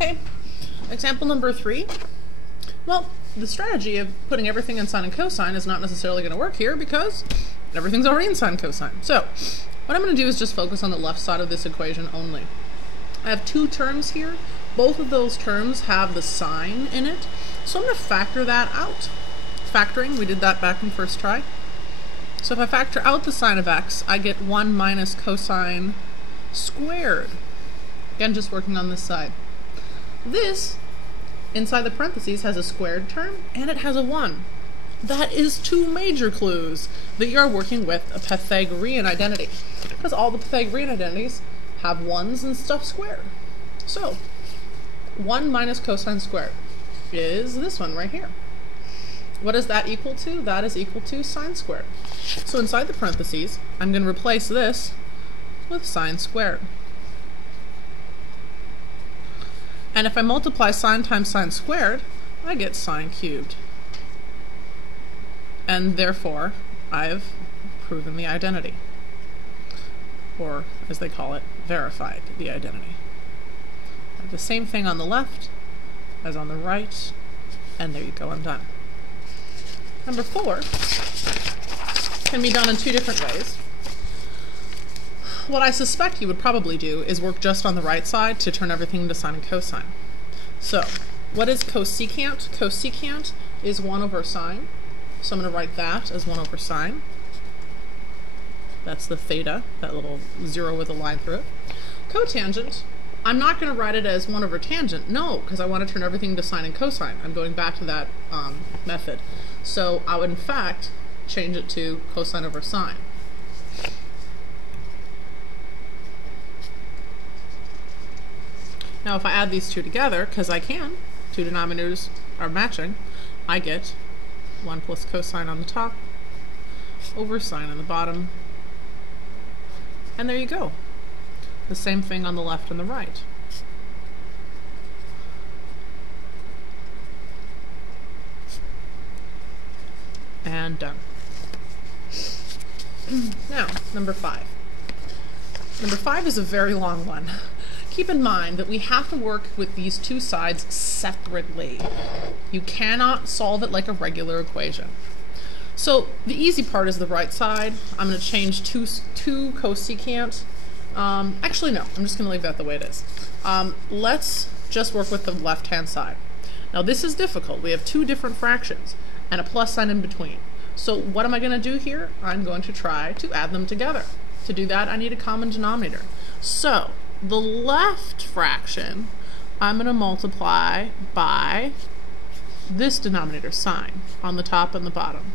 Okay, example number 3. Well, the strategy of putting everything in sine and cosine is not necessarily going to work here because everything's already in sine and cosine. So what I'm going to do is just focus on the left side of this equation only. I have 2 terms here. Both of those terms have the sine in it, so I'm going to factor that out. Factoring, we did that back in first try. So if I factor out the sine of x, I get 1 minus cosine squared. Again, just working on this side. This, inside the parentheses, has a squared term, and it has a 1. That is 2 major clues that you're working with a Pythagorean identity, because all the Pythagorean identities have 1s and stuff squared. So 1 minus cosine squared is this one right here. What is that equal to? That is equal to sine squared. So inside the parentheses, I'm going to replace this with sine squared. And if I multiply sine times sine squared, I get sine cubed. And therefore, I've proven the identity. Or, as they call it, verified the identity. I have the same thing on the left as on the right, and there you go, I'm done. Number 4 can be done in 2 different ways. What I suspect you would probably do is work just on the right side to turn everything into sine and cosine. So, what is cosecant? Cosecant is 1 over sine. So I'm going to write that as 1 over sine. That's the theta, that little 0 with a line through it. Cotangent, I'm not going to write it as 1 over tangent. No, because I want to turn everything to sine and cosine. I'm going back to that method. So I would, in fact, change it to cosine over sine. Now if I add these 2 together, because I can, 2 denominators are matching, I get 1 plus cosine on the top over sine on the bottom. And there you go. The same thing on the left and the right. And done. Now, number 5. Number 5 is a very long one. Keep in mind that we have to work with these 2 sides separately. You cannot solve it like a regular equation. So the easy part is the right side. I'm going to change 2 cosecant. Actually, no. I'm just going to leave that the way it is. Let's just work with the left-hand side. Now this is difficult. We have 2 different fractions and a plus sign in between. So what am I going to do here? I'm going to try to add them together. To do that, I need a common denominator. So the left fraction, I'm going to multiply by this denominator, sine, on the top and the bottom.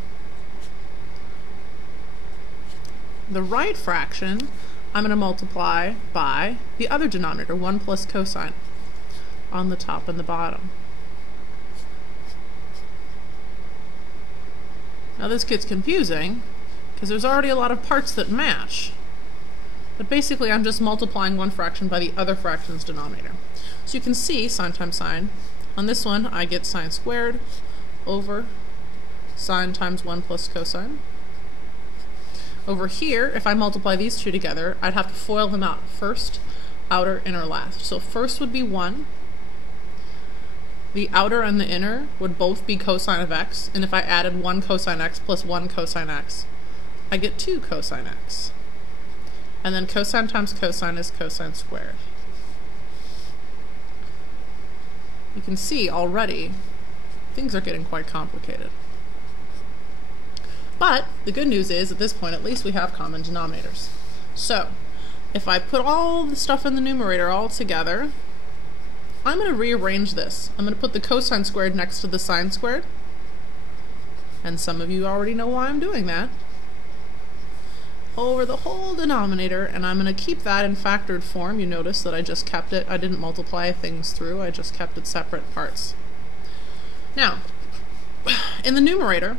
The right fraction, I'm going to multiply by the other denominator, 1 plus cosine, on the top and the bottom. Now this gets confusing because there's already a lot of parts that match. But basically I'm just multiplying one fraction by the other fraction's denominator. So you can see sine times sine. On this one I get sine squared over sine times 1 plus cosine. Over here, if I multiply these 2 together, I'd have to FOIL them out. First, outer, inner, last. So first would be 1. The outer and the inner would both be cosine of x, and if I added 1 cosine x plus 1 cosine x, I get 2 cosine x. And then cosine times cosine is cosine squared. You can see already things are getting quite complicated. But the good news is, at this point at least, we have common denominators. So if I put all the stuff in the numerator all together, I'm going to rearrange this. I'm going to put the cosine squared next to the sine squared. And some of you already know why I'm doing that. Over the whole denominator, and I'm going to keep that in factored form. You notice that I just kept it. I didn't multiply things through. I just kept it separate parts. Now, in the numerator,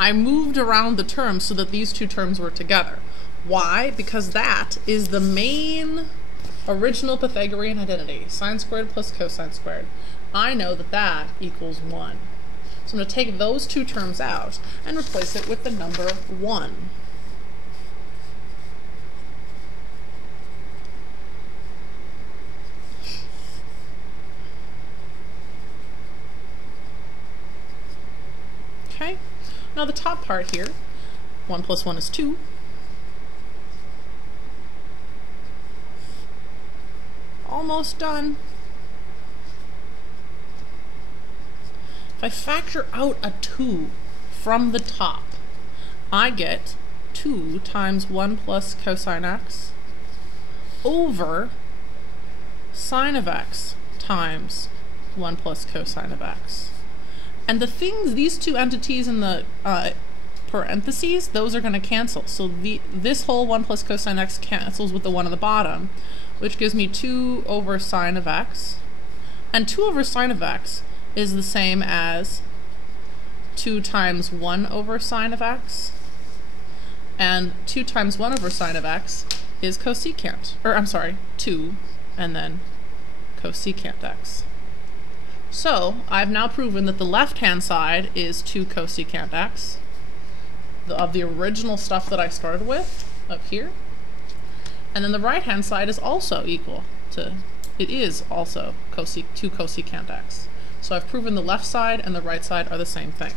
I moved around the terms so that these 2 terms were together. Why? Because that is the main original Pythagorean identity, sine squared plus cosine squared. I know that that equals 1. So I'm going to take those 2 terms out and replace it with the number 1. Now the top part here, 1 plus 1 is 2. Almost done. If I factor out a 2 from the top, I get 2 times 1 plus cosine x over sine of x times 1 plus cosine of x. And the things, these two entities in the parentheses, those are going to cancel. So this whole 1 plus cosine x cancels with the 1 on the bottom, which gives me 2 over sine of x. And 2 over sine of x is the same as 2 times 1 over sine of x. And 2 times 1 over sine of x is cosecant. Or, I'm sorry, 2, and then cosecant x. So, I've now proven that the left-hand side is 2 cosecant x of the original stuff that I started with up here. And then the right-hand side is also equal to, it is also 2 cosecant x. So I've proven the left side and the right side are the same thing.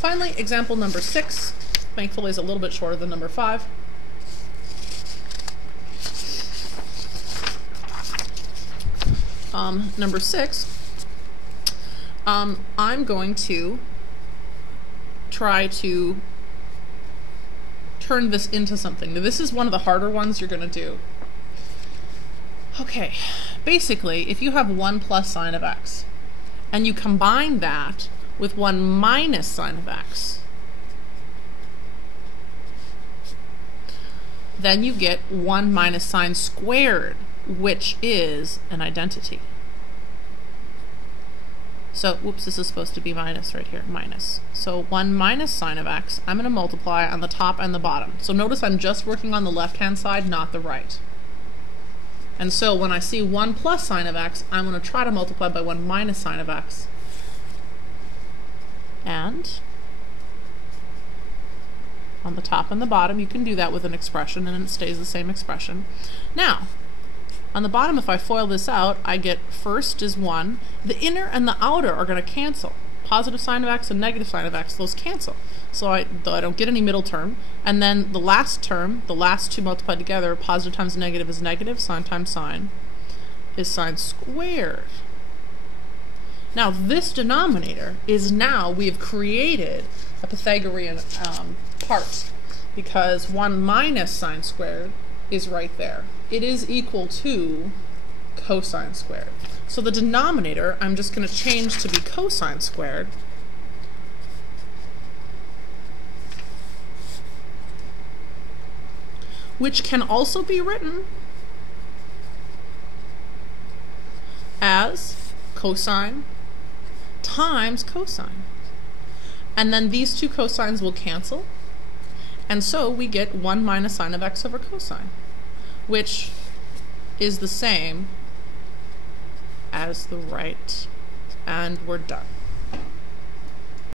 Finally, example number 6, thankfully is a little bit shorter than number 5. Number 6, I'm going to try to turn this into something. Now, this is one of the harder ones you're going to do. Okay, basically, if you have 1 plus sine of x, and you combine that with 1 minus sine of x, then you get 1 minus sine squared, which is an identity. So, whoops, this is supposed to be minus right here, minus. So 1 minus sine of x, I'm going to multiply on the top and the bottom. So notice I'm just working on the left-hand side, not the right. And so when I see 1 plus sine of x, I'm going to try to multiply by 1 minus sine of x. And on the top and the bottom, you can do that with an expression, and it stays the same expression. Now, on the bottom, if I FOIL this out, I get first is 1. The inner and the outer are going to cancel. Positive sine of x and negative sine of x, those cancel. So I don't get any middle term. And then the last term, the last two multiplied together, positive times negative is negative, sine times sine is sine squared. Now this denominator is now, we have created a Pythagorean part, because 1 minus sine squared is right there. It is equal to cosine squared. So the denominator, I'm just going to change to be cosine squared. Which can also be written as cosine times cosine. And then these two cosines will cancel. And so we get 1 minus sine of x over cosine, which is the same as the right, and we're done.